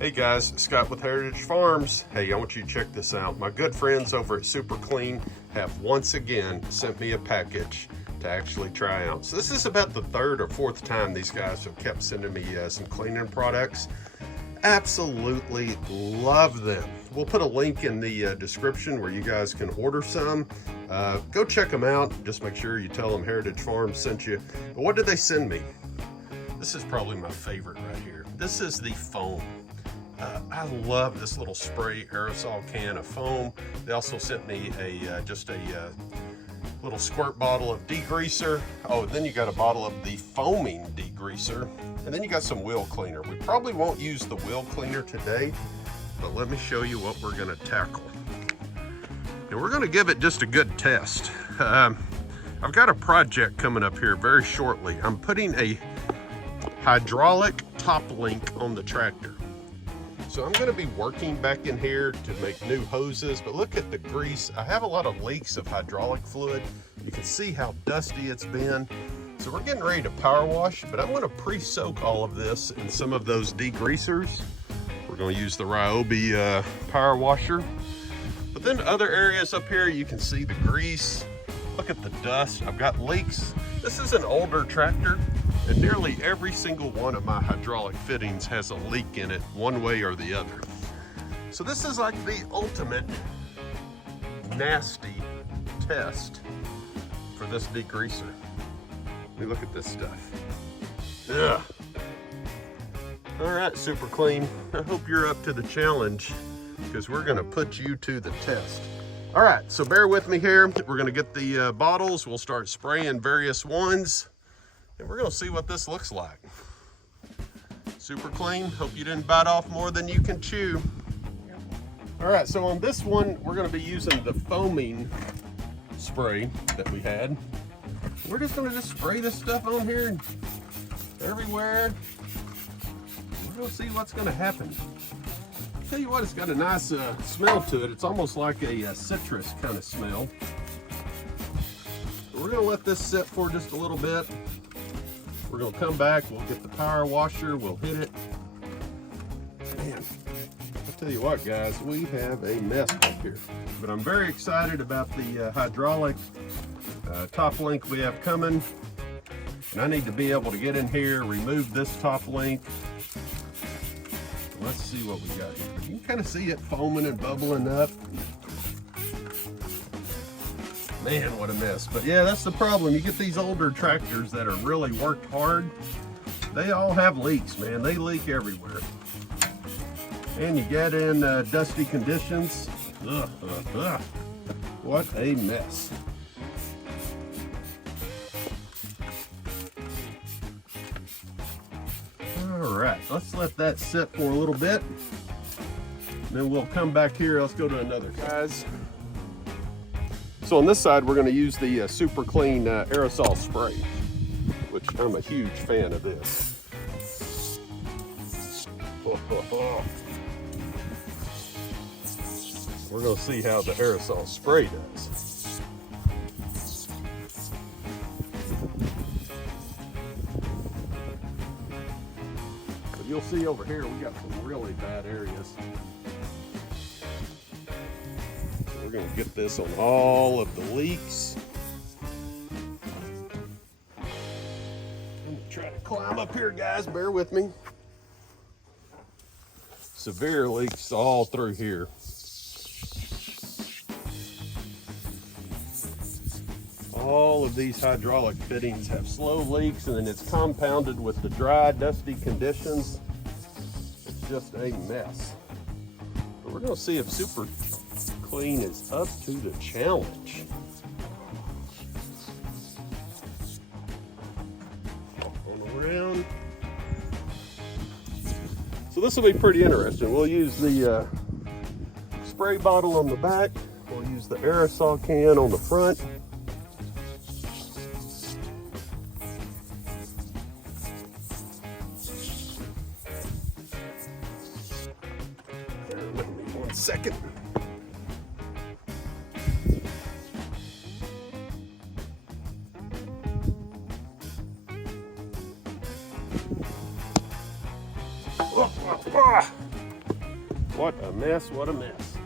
Hey guys, Scott with Heritage Farms. Hey, I want you to check this out. My good friends over at Super Clean have once again sent me a package to actually try out. So this is about the third or fourth time these guys have kept sending me some cleaning products. Absolutely love them. We'll put a link in the description where you guys can order some. Go check them out. Just make sure you tell them Heritage Farms sent you. But what did they send me? This is probably my favorite right here. This is the foam. I love this little spray aerosol can of foam. They also sent me just a little squirt bottle of degreaser. Oh, and then you got a bottle of the foaming degreaser. And then you got some wheel cleaner. We probably won't use the wheel cleaner today, but let me show you what we're gonna tackle. And we're gonna give it just a good test. I've got a project coming up here very shortly. I'm putting a hydraulic top link on the tractor. So I'm gonna be working back in here to make new hoses, but look at the grease. I have a lot of leaks of hydraulic fluid. You can see how dusty it's been. So we're getting ready to power wash, but I'm gonna pre-soak all of this in some of those degreasers. We're gonna use the Ryobi power washer. But then other areas up here, you can see the grease. Look at the dust. I've got leaks. This is an older tractor, and nearly every single one of my hydraulic fittings has a leak in it one way or the other. So this is like the ultimate nasty test for this degreaser. Let me look at this stuff. Ugh. All right, Super Clean. I hope you're up to the challenge because we're gonna put you to the test. All right, so bear with me here. We're gonna get the bottles. We'll start spraying various ones. And we're gonna see what this looks like. Super Clean, hope you didn't bite off more than you can chew. All right, so on this one, we're gonna be using the foaming spray that we had. We're just gonna spray this stuff on here everywhere. We're gonna see what's gonna happen. Tell you what, it's got a nice smell to it. It's almost like a citrus kind of smell. We're gonna let this sit for just a little bit. We're gonna come back, we'll get the power washer, we'll hit it. Man, I'll tell you what guys, we have a mess up here. But I'm very excited about the hydraulic top link we have coming. And I need to be able to get in here, remove this top link. Let's see what we got here. You can kind of see it foaming and bubbling up. Man, what a mess. But yeah, that's the problem. You get these older tractors that are really worked hard. They all have leaks, man. They leak everywhere. And you get in dusty conditions. Ugh. What a mess. All right, let's let that sit for a little bit. Then we'll come back here. Let's go to another, guys. So on this side, we're going to use the Super Clean aerosol spray, which I'm a huge fan of this. We're going to see how the aerosol spray does. But you'll see over here, we got some really bad areas. We're going to get this on all of the leaks. I'm going to try to climb up here, guys. Bear with me. Severe leaks all through here. All of these hydraulic fittings have slow leaks, and then it's compounded with the dry, dusty conditions. It's just a mess. But we're going to see if Super Clean is up to the challenge. On around. So this will be pretty interesting. We'll use the spray bottle on the back. We'll use the aerosol can on the front. Let me 1 second. What a mess, what a mess.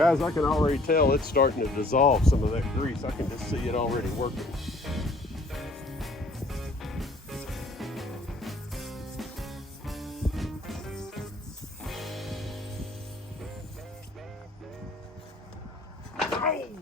Guys, I can already tell it's starting to dissolve some of that grease. I can just see it already working. Oh!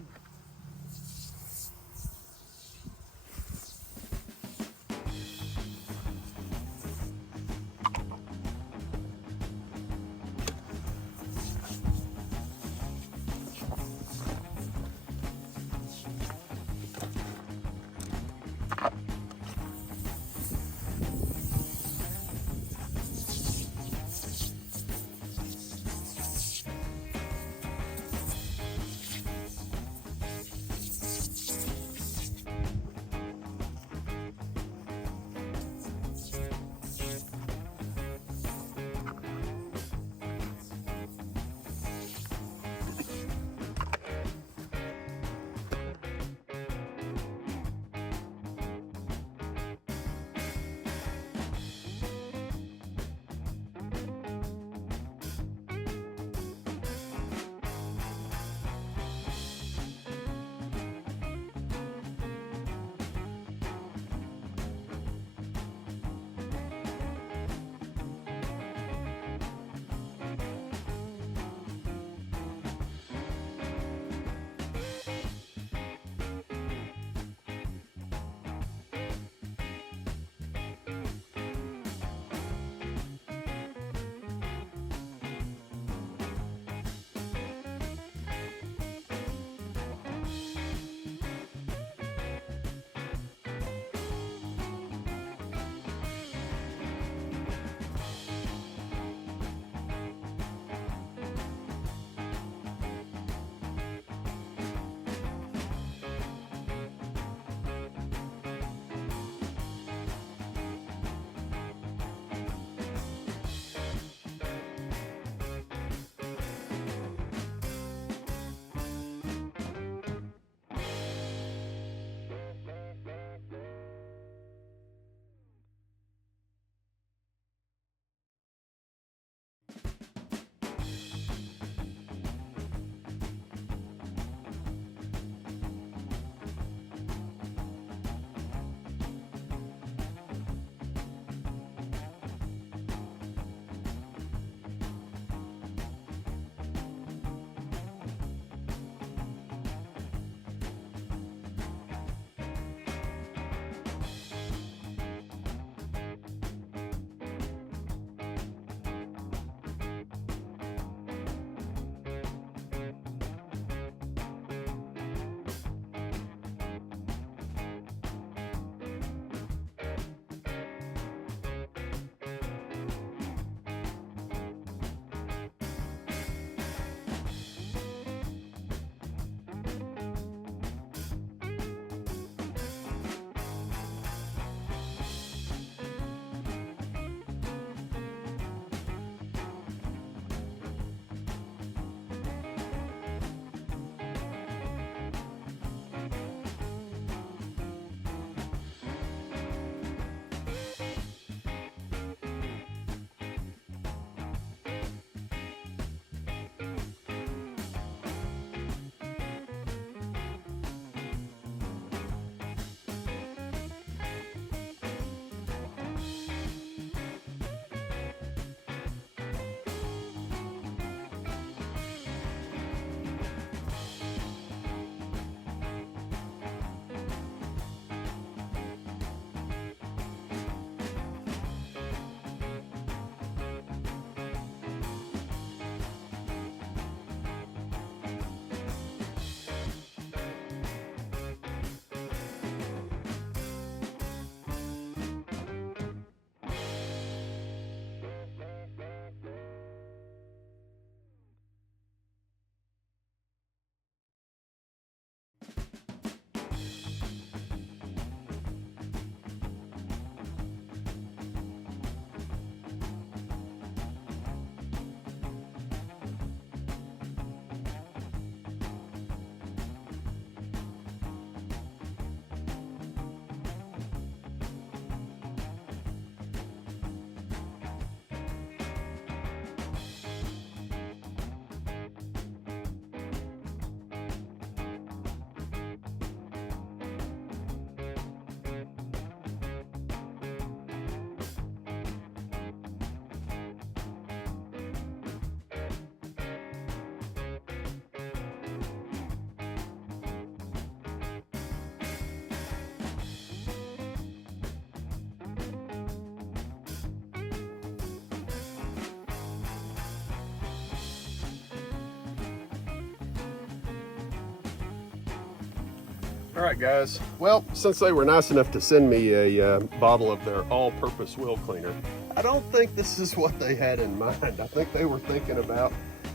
All right, guys. Well, since they were nice enough to send me a bottle of their all-purpose wheel cleaner, I don't think this is what they had in mind. I think they were thinking about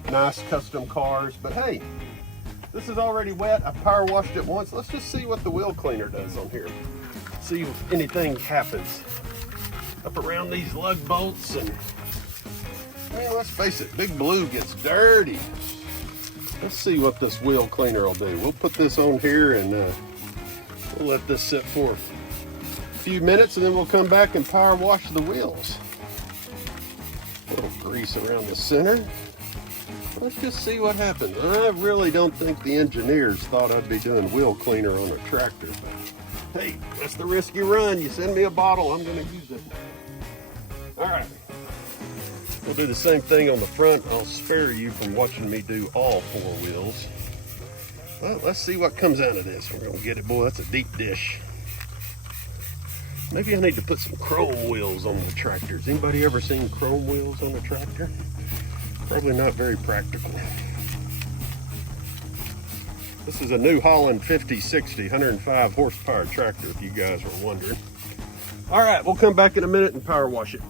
nice custom cars, but hey, this is already wet. I power washed it once. Let's just see what the wheel cleaner does on here. See if anything happens up around these lug bolts. And well, let's face it, Big Blue gets dirty. Let's see what this wheel cleaner will do. We'll put this on here and we'll let this sit for a few minutes, and then we'll come back and power wash the wheels. A little grease around the center. Let's just see what happens. I really don't think the engineers thought I'd be doing wheel cleaner on a tractor, but hey, that's the risk you run. You send me a bottle, I'm gonna use it. All right, we'll do the same thing on the front. I'll spare you from watching me do all 4 wheels. Well, let's see what comes out of this. We're gonna get it, boy, that's a deep dish. Maybe I need to put some chrome wheels on the tractors. Anybody ever seen chrome wheels on a tractor? Probably not very practical. This is a New Holland 5060, 105 horsepower tractor, if you guys were wondering. All right, we'll come back in a minute and power wash it.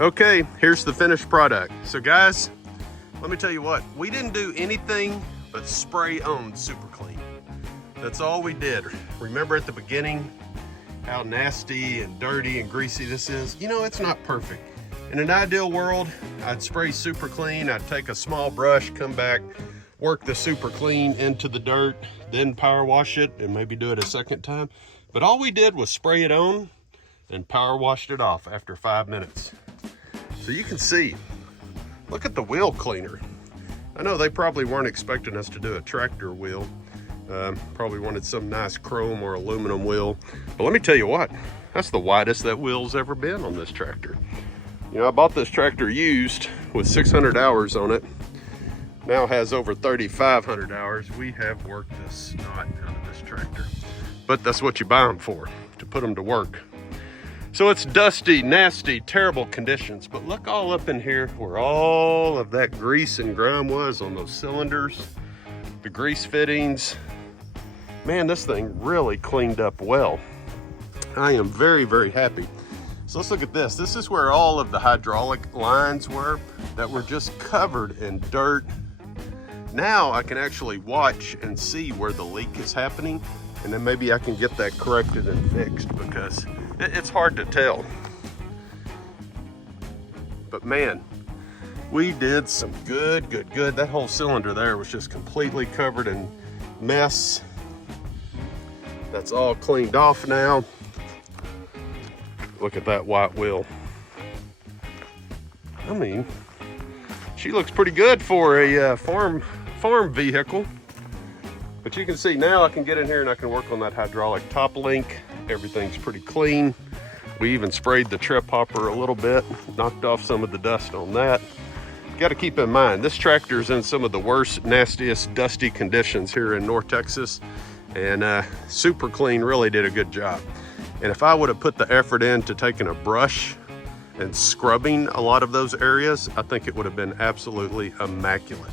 Okay, here's the finished product. So guys, let me tell you what, we didn't do anything but spray on Super Clean. That's all we did. Remember at the beginning how nasty and dirty and greasy this is? You know, it's not perfect. In an ideal world, I'd spray Super Clean, I'd take a small brush, come back, work the Super Clean into the dirt, then power wash it and maybe do it a second time. But all we did was spray it on and power washed it off after 5 minutes. So you can see, look at the wheel cleaner. I know they probably weren't expecting us to do a tractor wheel. Probably wanted some nice chrome or aluminum wheel. But let me tell you what, that's the widest that wheel's ever been on this tractor. You know, I bought this tractor used with 600 hours on it. Now has over 3,500 hours. We have worked the snot out of this tractor. But that's what you buy them for, to put them to work. So it's dusty, nasty, terrible conditions, but look all up in here where all of that grease and grime was on those cylinders, the grease fittings. Man, this thing really cleaned up well. I am very, very happy. So let's look at this. This is where all of the hydraulic lines were that were just covered in dirt. Now I can actually watch and see where the leak is happening, and then maybe I can get that corrected and fixed, because it's hard to tell. But man, we did some good. That whole cylinder there was just completely covered in mess. That's all cleaned off now. Look at that white wheel. I mean, she looks pretty good for a farm vehicle. But you can see now I can get in here and I can work on that hydraulic top link. Everything's pretty clean. We even sprayed the trip hopper a little bit, knocked off some of the dust on that. Got to keep in mind, this tractor's in some of the worst, nastiest, dusty conditions here in North Texas, and Super Clean really did a good job. And if I would have put the effort into taking a brush and scrubbing a lot of those areas, I think it would have been absolutely immaculate.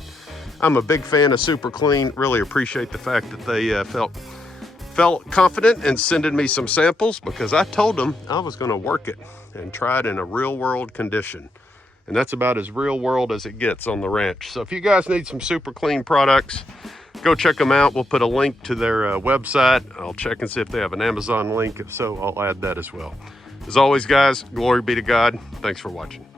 I'm a big fan of Super Clean. Really appreciate the fact that they felt confident in sending me some samples, because I told them I was going to work it and try it in a real world condition. And that's about as real world as it gets on the ranch. So if you guys need some Super Clean products, go check them out. We'll put a link to their website. I'll check and see if they have an Amazon link. If so, I'll add that as well. As always, guys, glory be to God. Thanks for watching.